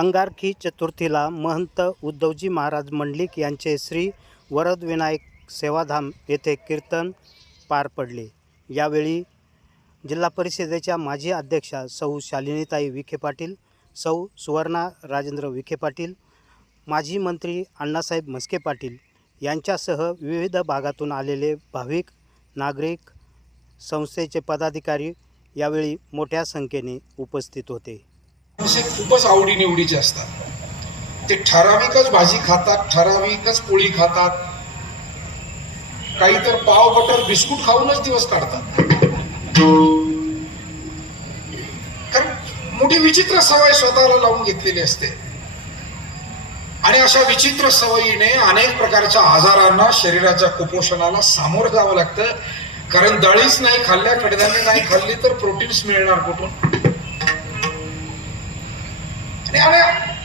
अंगारकी चतुर्थीला महंत उद्धवजी महाराज मंडलिक यांचे श्री वरदविनायक सेवाधाम येथे कीर्तन पार पडले. यावेळी जिल्हा परिषदेच्या माजी अध्यक्षा सौ शालिनीताई विखे पाटील सौ सुवर्णा राजेंद्र विखे पाटील माजी मंत्री अण्णासाहेब म्हस्के पाटील यांच्यासह विविध भागातून आलेले भाविक नागरिक संस्थेचे पदाधिकारी यावेळी मोठ्या संख्येने उपस्थित होते. असे खूपच आवडीनिवडीचे असतात. ते ठराविकच भाजी खातात ठराविकच पोळी खातात. काही तर पाव बटर बिस्कुट खाऊनच दिवस काढतात. कारण मोठी विचित्र सवय स्वतःला लावून घेतलेली असते. आणि अशा विचित्र सवयीने अनेक प्रकारच्या आजारांना शरीराच्या कुपोषणाला सामोरं जावं लागतं. कारण दळीच नाही खाल्ल्या कडधान्य नाही खाल्ली तर प्रोटीन्स मिळणार कुठून? त्यामुळे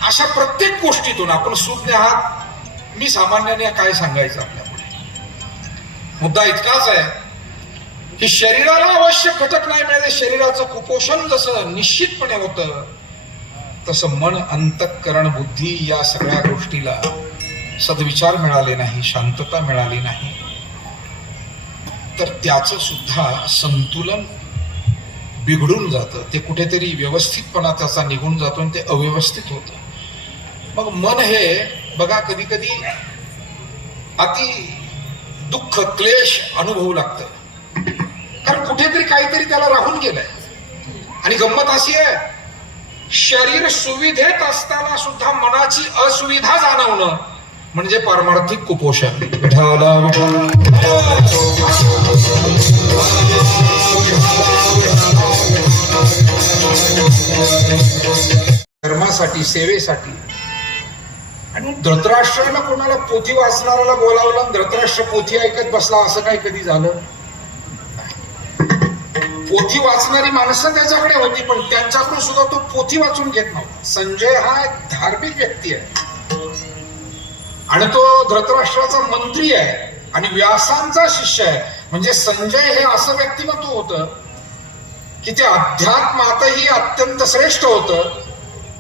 अशा प्रत्येक गोष्टीतून आपण सुज्ञ आहात. मी सामान्याने काय सांगायचं आपल्यापुढे? मुद्दा इतकाच आहे की शरीराला आवश्यक घटक नाही मिळाले शरीराचं कुपोषण जसं निश्चितपणे होतं तसं मन अंतःकरण बुद्धी या सगळ्या गोष्टीला सद्विचार मिळाले नाही शांतता मिळाली नाही. तर त्याचं सुद्धा संतुलन बिघडून जातं. ते कुठेतरी व्यवस्थितपणा त्याचा निघून जातो आणि ते अव्यवस्थित होतं. मग मन हे बघा कधी कधी अति दुःख क्लेश अनुभवू लागतं. कारण कुठेतरी काहीतरी त्याला राहून गेलंय. आणि गंमत अशी आहे शरीर सुविधेत असताना सुद्धा मनाची असुविधा जाणवणं म्हणजे पारमार्थिक कुपोषण. विठाला धर्मासाठी सेवेसाठी. आणि धृतराष्ट्राला कोणाला पोथी वाचणाऱ्याला बोलावलं धृतराष्ट्र पोथी ऐकत बसला असं काही कधी झालं? पोथी वाचणारी माणसं त्याच्याकडे होती पण त्यांच्याकडून सुद्धा तो पोथी वाचून घेत नव्हता. संजय हा एक धार्मिक व्यक्ती आहे. आणि तो धृतराष्ट्राचा मंत्री आहे. आणि व्यासांचा शिष्य आहे. म्हणजे संजय हे असं व्यक्तिमत्व होतं की ते अध्यात्मातही अत्यंत श्रेष्ठ होतं.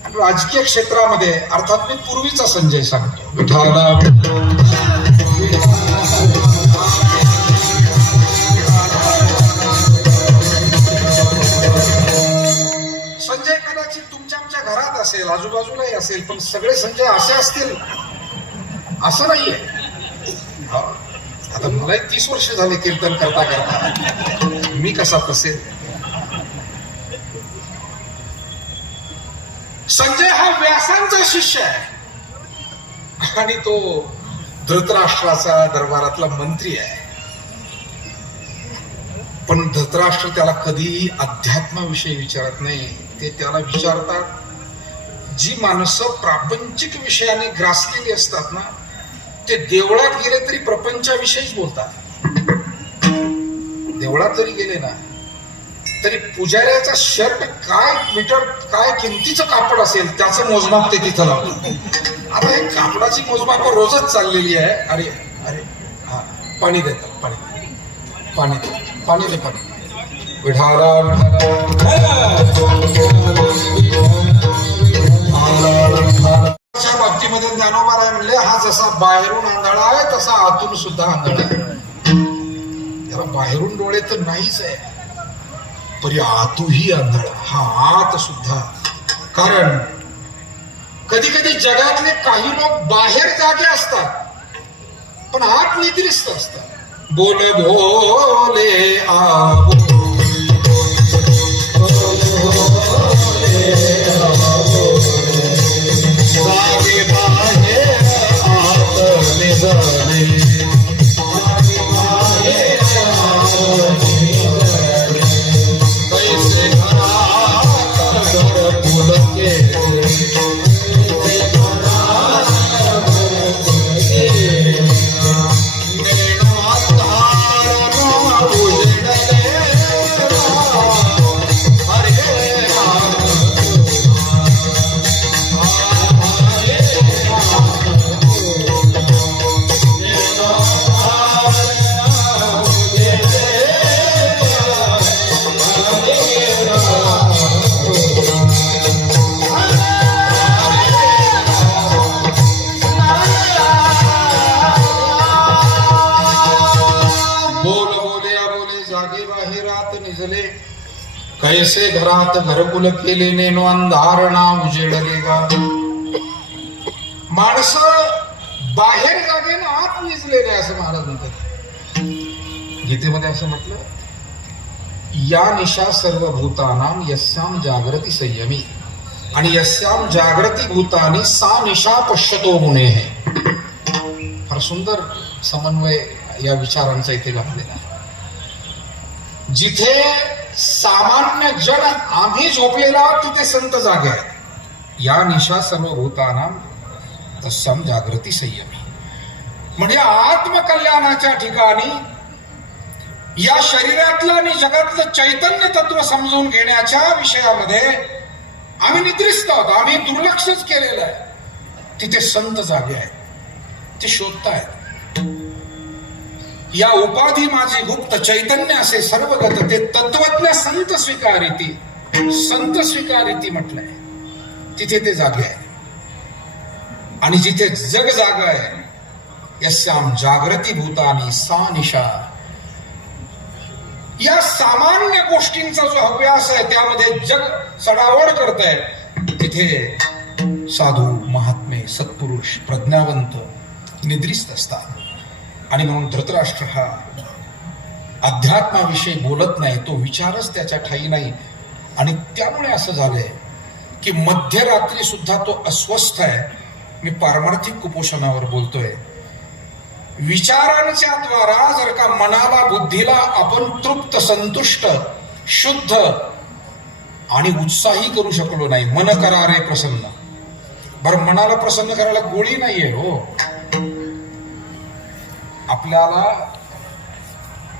आणि राजकीय क्षेत्रामध्ये अर्थात मी पूर्वीचा संजय सांगतो. संजय कदाचित तुमच्या आमच्या घरात असेल आजूबाजूलाही असेल पण सगळे संजय असे असतील? असं नाहीये. हा. आता मलाही तीस वर्ष झाले कीर्तन करता करता मी कसा फसेल संजय हा व्यासांचा शिष्य आहे. आणि तो धृतराष्ट्राचा दरबारातला मंत्री आहे. पण धृतराष्ट्र त्याला कधीही अध्यात्माविषयी विचारत नाही ते त्याला विचारतात. जी माणसं प्रापंचिक विषयाने ग्रासलेली असतात ना ते देवळात गेले तरी प्रपंचाविषयीच बोलतात. देवळात जरी गेले ना तरी पुजाऱ्याचा शर्ट काय मीटर काय किमतीचं कापड असेल त्याचं मोजमाप ते तिथं लावतात आता हे कापडाची मोजमाप रोजच चाललेली आहे. अरे अरे हा पाणी देतात पाणी दे. पाणी दे पाणी दे पाणी विठाला बाबतीमध्ये ज्ञानोबा राय म्हणले हा जसा बाहेरून आंधळा आहे तसा आतून सुद्धा आंधळा आहे. त्याला बाहेरून डोळे तर नाहीच आहे. परी आतूही आंधळा. हा आत सुद्धा. कारण कधी कधी जगातले काही लोक बाहेर जागे असतात पण आत निद्रिस्त असतात. बोल भोले आ कैसे घरात केले नेनो अंधार ना उजेडले गा माणस बाहेर जागे ना आत विजलेले असं महाराज म्हणतात. गीतेमध्ये असं म्हटलं या निशा सर्व भूतानाम यस्याम जागृती संयमी. आणि यस्याम जागृती भूतानी सा निशा पश्यतो गुणे हे फार सुंदर समन्वय या विचारांचा इथे घातलेला जिथे सामान्य जन आम्ही झोपलेला तिथे संत जागे आहेत. या निशा सर्व भूताना तत्सम जागृती संयमी. म्हणजे आत्मकल्याणाच्या ठिकाणी या शरीरातलं आणि जगातलं चैतन्य तत्व समजून घेण्याच्या विषयामध्ये आम्ही निद्रिस्त आहोत. आम्ही दुर्लक्षच केलेलं आहे. तिथे संत जागे आहेत. ते शोधतायत. या उपाधी माझी गुप्त चैतन्य असे सर्वगत ते तत्वज्ञ संत स्वीकारिती. संत स्वीकारिती म्हटलंय. तिथे ते जागे आहे. आणि जिथे जग जाग आहे यस्याम जागृती भूतानी सा निशा. या सामान्य गोष्टींचा जो अभ्यास आहे त्यामध्ये जग चढावड करत आहे तिथे साधू महात्मे सत्पुरुष प्रज्ञावंत निद्रिस्त असतात. आणि म्हणून धृतराष्ट्र हा अध्यात्माविषयी बोलत नाही तो विचारच त्याच्या ठाई नाही. आणि त्यामुळे असं झालंय की मध्यरात्री सुद्धा तो अस्वस्थ आहे. मी पारमार्थिक कुपोषणावर बोलतोय. विचारांच्या द्वारा जर का मनाला बुद्धीला आपण तृप्त संतुष्ट शुद्ध आणि उत्साही करू शकलो नाही मन करारे प्रसन्न. बरं मनाला प्रसन्न करायला गोळी नाहीये हो. आपल्याला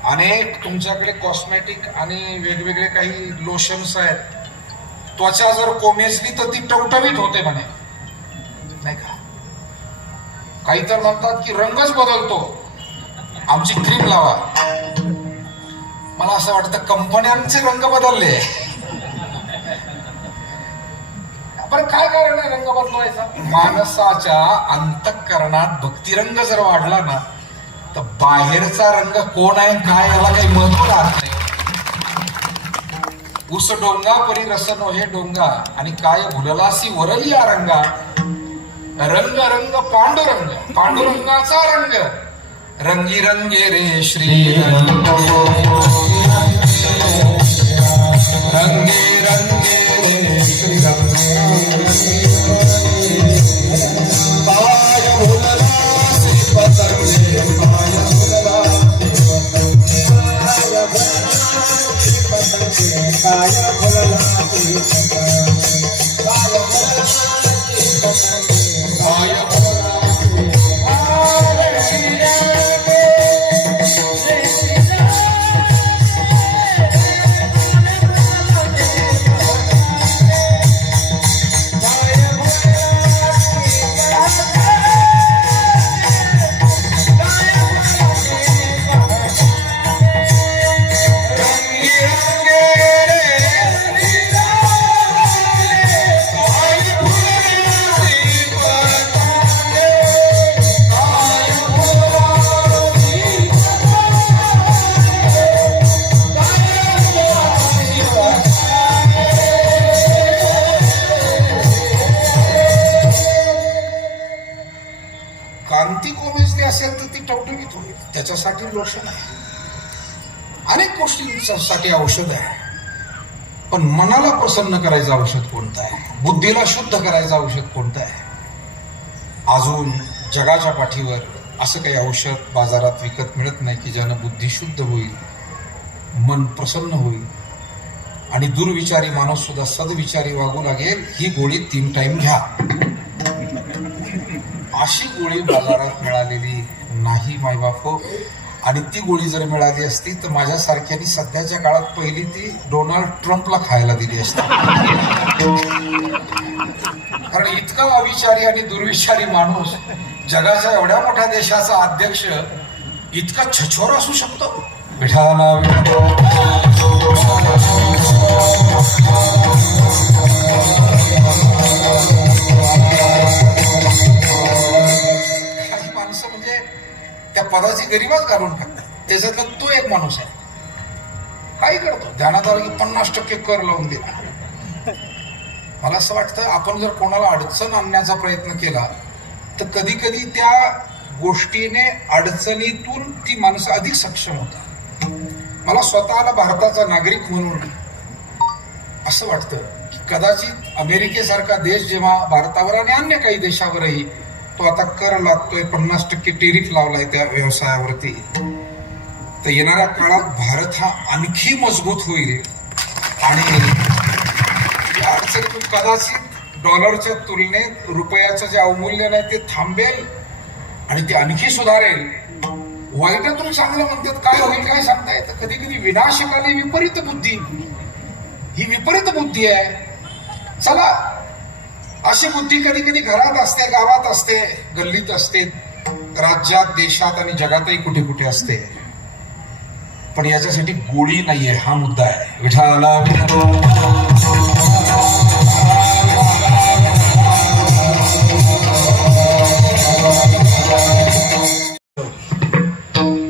अनेक तुमच्याकडे कॉस्मॅटिक आणि वेगवेगळे काही लोशन्स आहेत. त्वचा जर कोमेजली तर ती टवटवीत होते म्हणे. नाही का? काही तर म्हणतात की रंगच बदलतो. आमची क्रीम लावा. मला असं वाटतं कंपन्यांचे रंग बदलले. पण काय कारण आहे रंग बदलवायचा? माणसाच्या अंतःकरणात भक्तिरंग जर वाढला ना तर बाहेरचा रंग कोण आहे काय याला काही महत्त्व राहत नाही. उस डोंगा परी रस हे डोंगा आणि काय भुललासी वरली या रंगा. रंग रंग पांडुरंग पांडुरंगाचा रंग. रंगी रंगे रे श्री रंगे रंगे रे श्री रंगे पाय रंगी गोष्टींसाठी औषध आहे. पण मनाला प्रसन्न करायचं औषध कोणतं आहे? बुद्धीला शुद्ध करायचं औषध कोणतं आहे? अजून जगाच्या पाठीवर असं काही औषध बाजारात विकत मिळत नाही की ज्यानं बुद्धी शुद्ध होईल मन प्रसन्न होईल. आणि दुर्विचारी माणूस सुद्धा सदविचारी वागू लागेल ही गोळी तीन टाइम घ्या. अशी गोळी बाजारात मिळालेली नाही मायबाप हो. आणि ती गोळी जर मिळाली असती तर माझ्यासारख्यानी सध्याच्या काळात पहिली ती डोनाल्ड ट्रम्पला खायला दिली असती. कारण इतका अविचारी आणि दुर्विचारी माणूस जगाच्या एवढ्या मोठ्या देशाचा अध्यक्ष इतका छछोर असू शकतो. मिठाला काही त्या पदाची गरिबाच घालून टाकतात त्याच्यातला तो एक माणूस आहे. काही करतो. ध्यानात आलं की पन्नास टक्के कर लावून दिला मला असं वाटतं आपण जर कोणाला अडचण आणण्याचा प्रयत्न केला तर कधी कधी त्या गोष्टीने अडचणीतून ती माणसं अधिक सक्षम होतात. मला स्वतःला भारताचा नागरिक म्हणून असं वाटतं की कदाचित अमेरिकेसारखा देश जेव्हा भारतावर आणि अन्य काही देशावरही तो आता कर लागतोय पन्नास टक्के टेरिफ लावलाय त्या व्यवसायावरती. तर येणाऱ्या काळात भारत हा आणखी मजबूत होईल. आणि या अडचणीतून कदाचित डॉलरच्या तुलनेत रुपयाचं जे अवमूल्यन आहे ते थांबेल आणि ते आणखी सुधारेल. वाईटातून चांगलं म्हणतात काय होईल काय सांगता येतं? कधी कधी विनाशकाली विपरीत बुद्धी. ही विपरीत बुद्धी आहे. चला अशी बुद्धी कधी कधी घरात असते गावात असते गल्लीत असते राज्यात देशात आणि जगातही कुठे कुठे असते. पण याच्यासाठी गोळी नाहीये हा मुद्दा आहे. विठाला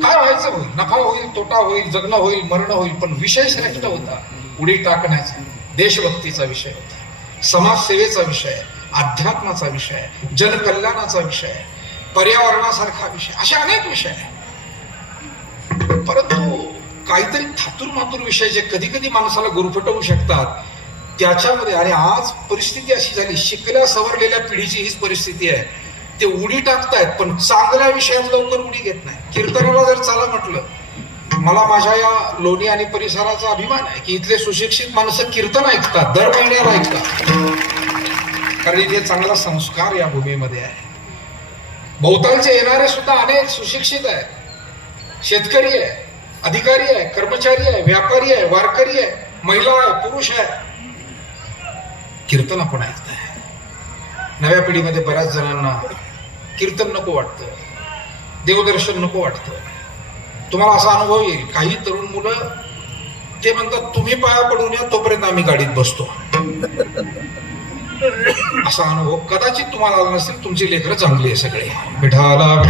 काय व्हायचं होईल? नफा होईल तोटा होईल जगणं होईल मरण होईल पण विषय श्रेष्ठ होता. उडी टाकण्याचा देशभक्तीचा विषय होता. समाजसेवेचा विषय अध्यात्माचा विषय जनकल्याणाचा विषय पर्यावरणासारखा विषय असे अनेक विषय आहे परंतु काहीतरी थातूर मातूर विषय जे कधी कधी माणसाला गुरफटवू शकतात त्याच्यामध्ये आणि आज परिस्थिती अशी झाली शिकल्या सवरलेल्या पिढीची हीच परिस्थिती आहे. ते उडी टाकतायत पण चांगल्या विषयात लवकर उडी घेत नाही. कीर्तनाला जर चला म्हटलं मला माझ्या या लोणी आणि परिसराचा अभिमान आहे की इथले सुशिक्षित माणसं कीर्तन ऐकतात दर महिन्याला ऐकतात. कारण इथे चांगला संस्कार या भूमीमध्ये आहे. भोवतालचे येणारे सुद्धा अनेक सुशिक्षित आहेत. शेतकरी आहे अधिकारी आहे कर्मचारी आहे व्यापारी आहे वारकरी आहे महिला आहे पुरुष आहे. कीर्तन आपण ऐकत आहे. नव्या पिढीमध्ये बऱ्याच जणांना कीर्तन नको वाटतं. देवदर्शन नको वाटतं. तुम्हाला असा अनुभव येईल. काही तरुण मुलं ते म्हणतात तुम्ही पाया पडून या तोपर्यंत आम्ही गाडीत बसतो. असा अनुभव कदाचित तुम्हाला आला नसेल. तुमची लेकरं चांगली आहे सगळे. विठाला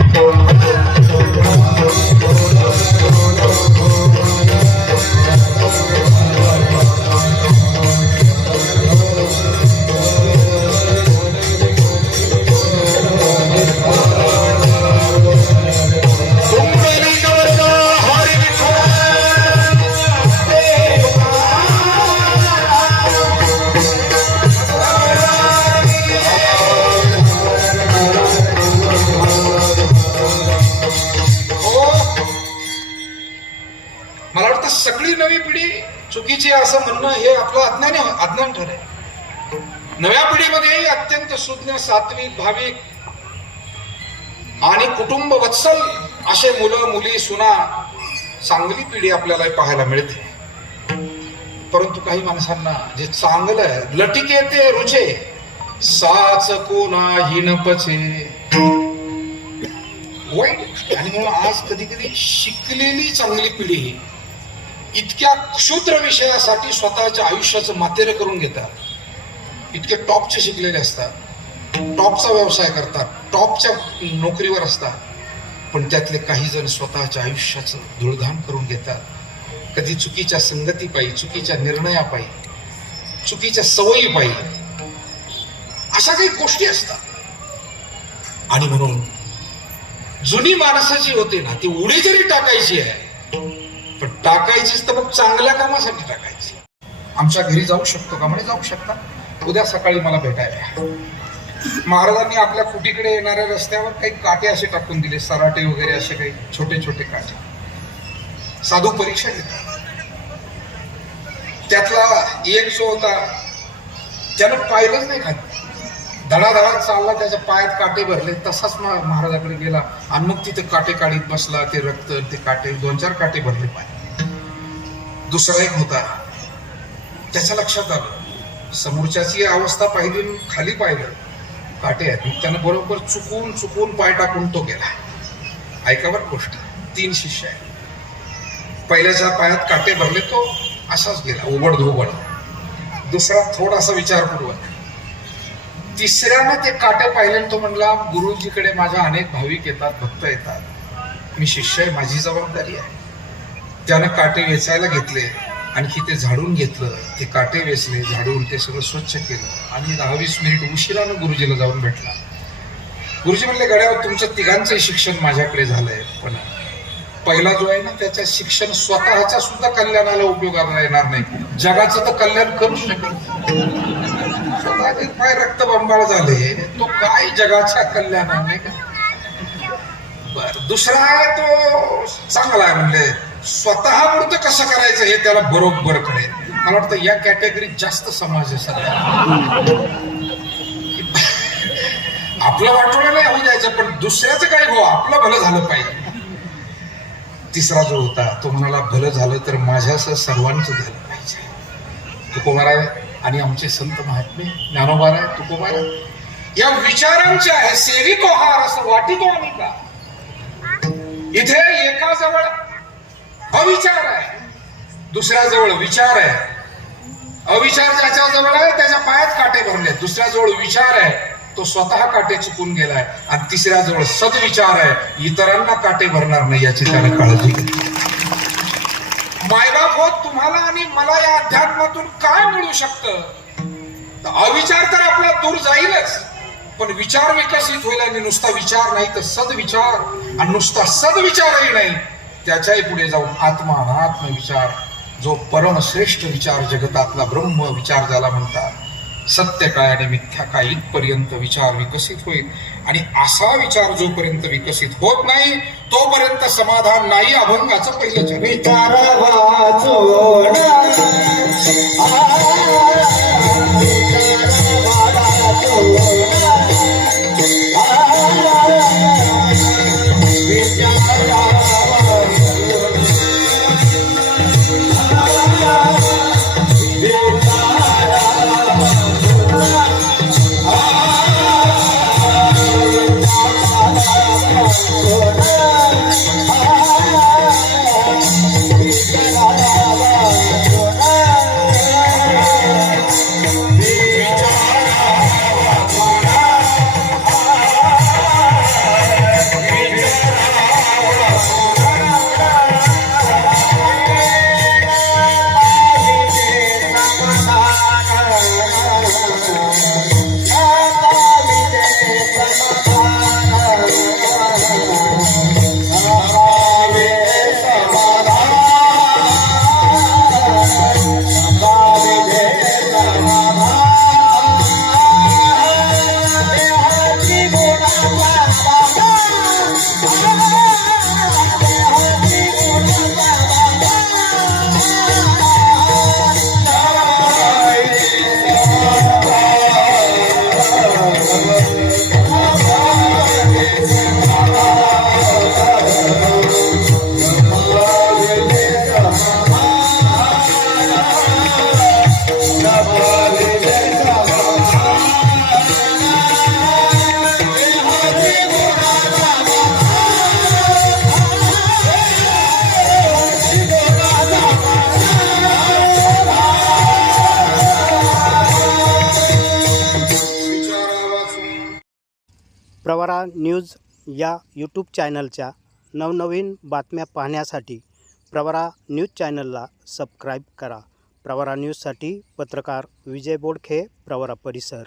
चुकीची असं म्हणणं हे आपलं अज्ञान अज्ञान ठरेल नव्या पिढीमध्ये अत्यंत सुज्ञ सात्विक भाविक आणि कुटुंब वत्सल असे मुलं मुली सुना चांगली पिढी आपल्याला पाहायला मिळते. परंतु काही माणसांना जे चांगलं आहे लटिके ते रुचे साच कोणाही न पचे वाईट. आणि म्हणून आज कधी कधी शिकलेली चांगली पिढी इतक्या क्षुद्र विषयासाठी स्वतःच्या आयुष्याचं मातेर करून घेतात. इतके टॉपचे शिकलेले असतात. टॉपचा व्यवसाय करतात. टॉपच्या नोकरीवर असतात. पण त्यातले काही जण स्वतःच्या आयुष्याचं धुळधाम करून घेतात. कधी चुकीच्या संगतीपायी चुकीच्या निर्णयापायी चुकीच्या सवयीपायी. अशा काही गोष्टी असतात. आणि म्हणून जुनी माणसं जी होती ना ती उडी जरी टाकायची आहे पण टाकायचीच तर मग चांगल्या कामासाठी टाकायची. आमच्या घरी जाऊ शकतो का म्हणे? जाऊ शकता. उद्या सकाळी मला भेटायला महाराजांनी आपल्या कुटीकडे येणाऱ्या रस्त्यावर काही काटे असे टाकून दिले सराटे वगैरे असे काही छोटे छोटे काटे. साधू परीक्षा घेतात. त्यातला एक जो होता त्यानं पाहिलंच नाही खाली. धडाधडात चालला त्याच्या पायात काटे भरले तसाच महाराजाकडे गेला. आणि मग तिथे काटे काढीत बसला ते रक्त ते काटे दोन चार काटे भरले पाय. दुसरा एक होता. त्याच्या लक्षात आलं. समोरच्याची अवस्था पाहिली आणि खाली पाहिलं. काटे आहेत. मग त्यानं बरोबर चुकून चुकून पाय टाकून तो गेला. ऐकावर गोष्ट. तीन शिष्य आहे पहिल्याच्या पायात काटे भरले तो असाच गेला. उबड धोबड. दुसरा थोडासा विचारपूर्वक. तिसऱ्यानं ते काटे पाहिलं तो म्हणला गुरुजीकडे माझ्या अनेक भाविक येतात भक्त येतात. मी शिष्य आहे माझी जबाबदारी आहे. त्यानं काटे वेचायला घेतले आणखी ते झाडून घेतलं. ते काटे वेचले झाडून ते सगळं स्वच्छ केलं आणि दहा वीस मिनिट उशिरानं गुरुजीला जाऊन भेटला. गुरुजी म्हणले गड्यावर तुमच्या तिघांचं शिक्षण माझ्याकडे झालंय पण पहिला जो आहे ना त्याच्या शिक्षण स्वतःच्या सुद्धा कल्याणाला उपयोगाला येणार नाही. जगाचं तर कल्याण करू शकत स्वतःचे पाय रक्तबंबाळ झाले? तो काय जगाच्या कल्याणाने? बर दुसरा तो चांगला आहे म्हणजे स्वतः पुरतं कसं करायचं हे त्याला बरोबर कळेल. मला वाटतं या कॅटेगरीत जास्त समाज आहे सध्या आपलं वाटवलं नाही होऊ द्यायचं पण दुसऱ्याचं काय हो आपलं भलं झालं पाहिजे. तिसरा जो होता तो म्हणाला भलं झालं तर माझ्यासह सर्वांचं झालं पाहिजे. तुकोबाराय आणि आमचे संत महात्मे आहे तुकोबाराय या विचारांचे आहे सेविको हार असं वाटितो आम्ही का? इथे एका जवळ अविचार आहे दुसऱ्या जवळ विचार आहे. अविचार ज्याच्या जवळ आहे त्याच्या पायात काटे भरले दुसऱ्याजवळ विचार आहे तो स्वतः काटे चुकून गेलाय. आणि तिसऱ्या जवळ सदविचार आहे इतरांना काटे भरणार नाही याची त्याने काळजी घेतली. मायबाप होत तुम्हाला आणि मला या अध्यात्मातून काय मिळू शकतं? अविचार तर आपला दूर जाईलच पण विचार विकसित होईल आणि नुसता विचार नाही तर सदविचार आणि नुसता सदविचारही नाही त्याच्याही पुढे जाऊन आत्मा आत्मविचार जो परमश्रेष्ठ विचार जगतातला ब्रह्म विचार ज्याला म्हणतात सत्य काय आणि मिथ्या काय इथपर्यंत विचार विकसित होईल. आणि असा विचार जोपर्यंत विकसित होत नाही तोपर्यंत समाधान नाही अभंगाचं पहिलं चरण. प्रवरा न्यूज या यूट्यूब चॅनलच्या नवनवीन बातम्या पाहण्यासाठी प्रवरा न्यूज चॅनलला सबस्क्राईब करा. प्रवरा न्यूजसाठी पत्रकार विजय बोडखे प्रवरा परिसर.